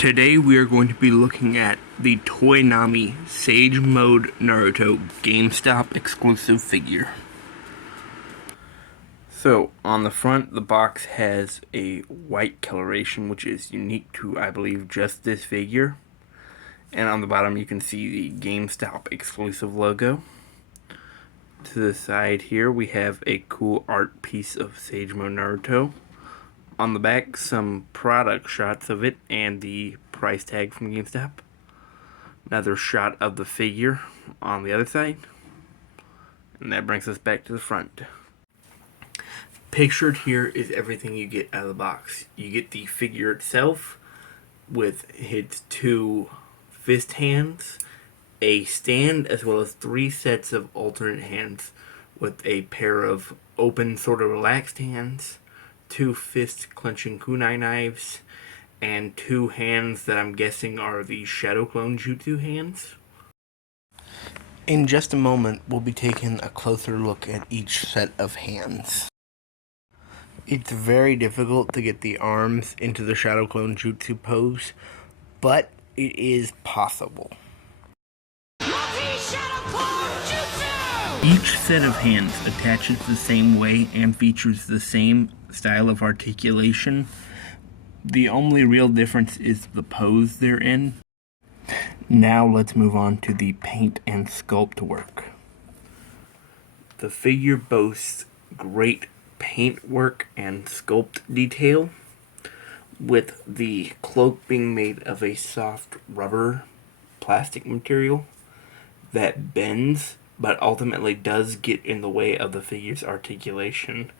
Today we are going to be looking at the Toynami Sage Mode Naruto GameStop exclusive figure. So, on the front, the box has a white coloration, which is unique to, I believe, just this figure. And on the bottom you can see the GameStop exclusive logo. To the side here we have a cool art piece of Sage Mode Naruto. On the back, some product shots of it and the price tag from GameStop. Another shot of the figure on the other side. And that brings us back to the front. Pictured here is everything you get out of the box. You get the figure itself with its two fist hands, a stand, as well as 3 sets of alternate hands with a pair of open, sort of relaxed hands, 2 fist-clenching kunai knives, and 2 hands that I'm guessing are the Shadow Clone Jutsu hands. In just a moment, we'll be taking a closer look at each set of hands. It's very difficult to get the arms into the Shadow Clone Jutsu pose, but it is possible. Each set of hands attaches the same way and features the same style of articulation. The only real difference is the pose they're in. Now let's move on to the paint and sculpt work. The figure boasts great paint work and sculpt detail, with the cloak being made of a soft rubber plastic material that bends but ultimately does get in the way of the figure's articulation,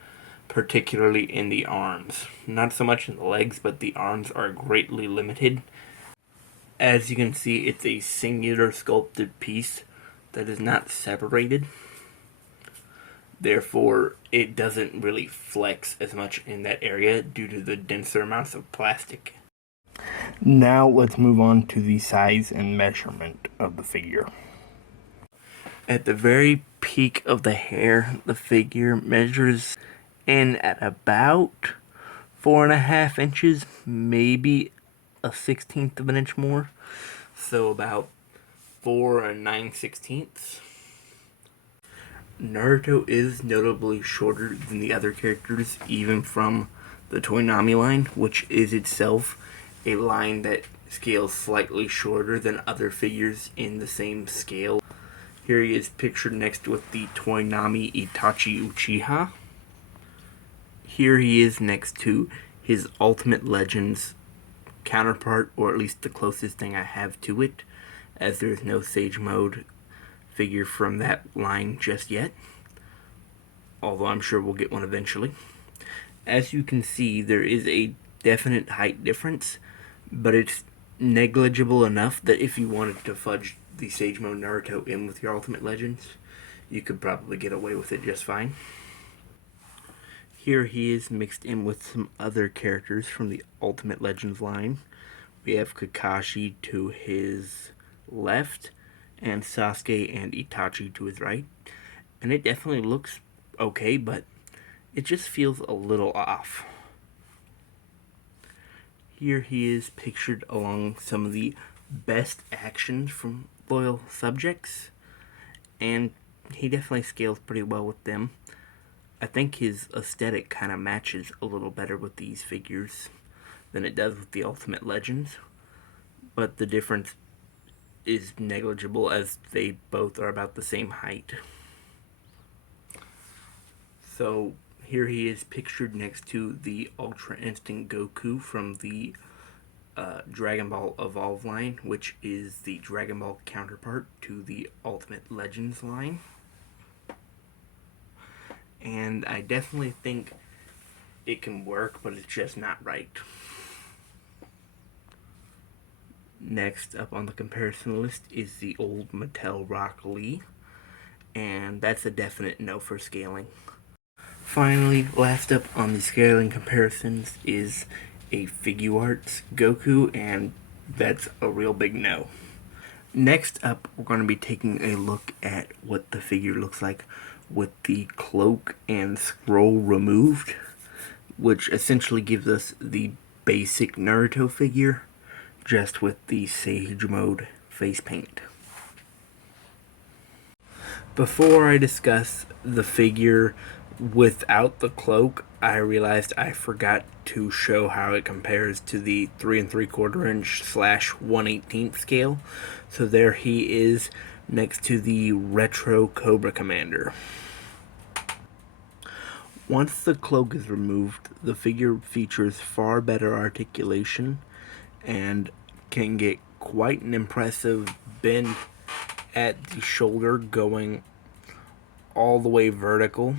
particularly in the arms. Not so much in the legs, but the arms are greatly limited. As you can see, it's a singular sculpted piece that is not separated. Therefore, it doesn't really flex as much in that area due to the denser amounts of plastic. Now let's move on to the size and measurement of the figure. At the very peak of the hair, the figure measures in at about 4.5 inches, maybe a 1/16 of an inch more, so about 4 9/16. Naruto is notably shorter than the other characters, even from the Toynami line, which is itself a line that scales slightly shorter than other figures in the same scale. Here he is pictured next with the Toynami Itachi Uchiha. Here he is next to his Ultimate Legends counterpart, or at least the closest thing I have to it, as there is no Sage Mode figure from that line just yet, although I'm sure we'll get one eventually. As you can see, there is a definite height difference, but it's negligible enough that if you wanted to fudge the Sage Mode Naruto in with your Ultimate Legends, you could probably get away with it just fine. Here he is mixed in with some other characters from the Ultimate Legends line. We have Kakashi to his left, and Sasuke and Itachi to his right. And it definitely looks okay, but it just feels a little off. Here he is pictured along some of the best actions from loyal subjects, and he definitely scales pretty well with them. I think his aesthetic kind of matches a little better with these figures than it does with the Ultimate Legends, but the difference is negligible as they both are about the same height. So here he is pictured next to the Ultra Instinct Goku from the Dragon Ball Evolve line, which is the Dragon Ball counterpart to the Ultimate Legends line. And I definitely think it can work, but it's just not right. Next up on the comparison list is the old Mattel Rock Lee, and that's a definite no for scaling. Finally, last up on the scaling comparisons is a Figuarts Goku, and that's a real big no. Next up, we're going to be taking a look at what the figure looks like with the cloak and scroll removed, which essentially gives us the basic Naruto figure, just with the Sage Mode face paint. Before I discuss the figure without the cloak, I realized I forgot to show how it compares to the 3 3/4 inch / 1/18 scale. So there he is next to the Retro Cobra Commander. Once the cloak is removed, the figure features far better articulation and can get quite an impressive bend at the shoulder, going all the way vertical.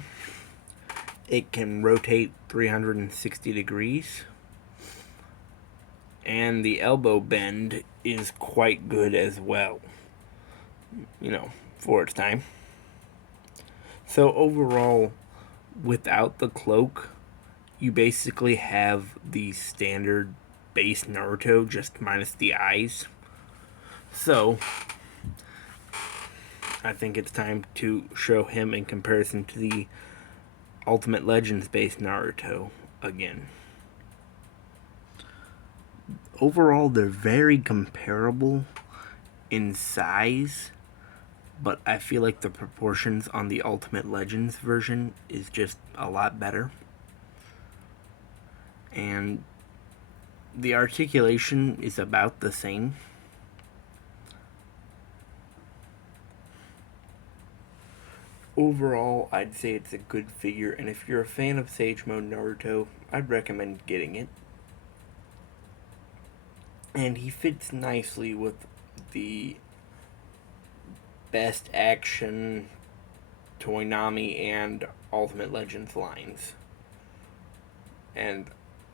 It can rotate 360 degrees, and the elbow bend is quite good as well, for its time. So overall, without the cloak, you basically have the standard base Naruto, just minus the eyes. So I think it's time to show him in comparison to the Ultimate Legends based Naruto again. Overall, they're very comparable in size, but I feel like the proportions on the Ultimate Legends version is just a lot better. And the articulation is about the same. Overall, I'd say it's a good figure, and if you're a fan of Sage Mode Naruto, I'd recommend getting it. And he fits nicely with the Best Action, Toynami, and Ultimate Legends lines. And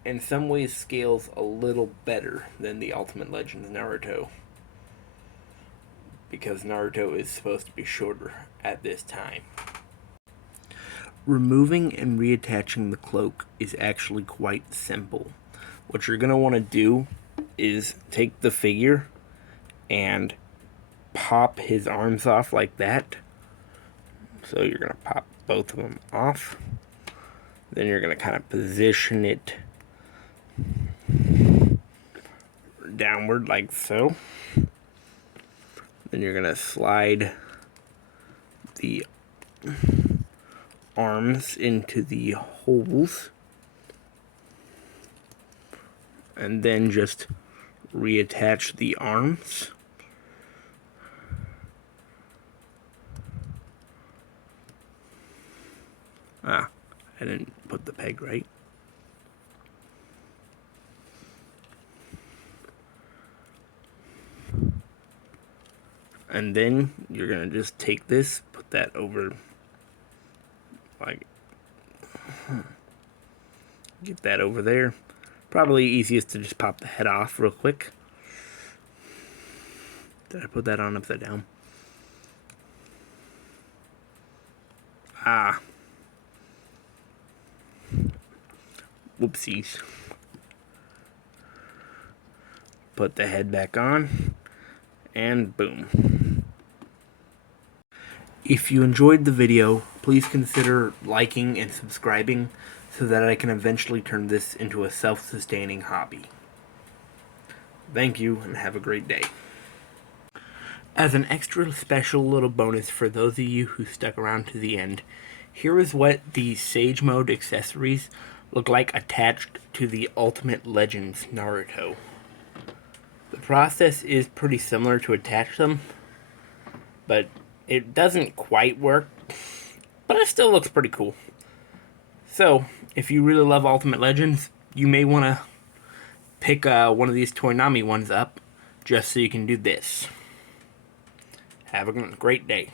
in some ways scales a little better than the Ultimate Legends Naruto, because Naruto is supposed to be shorter at this time. Removing and reattaching the cloak is actually quite simple. What you're going to want to do is take the figure and pop his arms off like that. So you're going to pop both of them off. Then you're going to kind of position it downward like so. Then you're going to slide the arms into the holes, and then just reattach the arms. I didn't put the peg right. And then you're going to just take this, put that over, get that over there. Probably easiest to just pop the head off real quick. Did I put that on upside down? Whoopsies. Put the head back on, and boom. If you enjoyed the video, please consider liking and subscribing so that I can eventually turn this into a self-sustaining hobby. Thank you, and have a great day. As an extra special little bonus for those of you who stuck around to the end, here is what the Sage Mode accessories look like attached to the Ultimate Legends Naruto. The process is pretty similar to attach them, but it doesn't quite work, but it still looks pretty cool. So, if you really love Ultimate Legends, you may want to pick one of these Toynami ones up just so you can do this. Have a great day.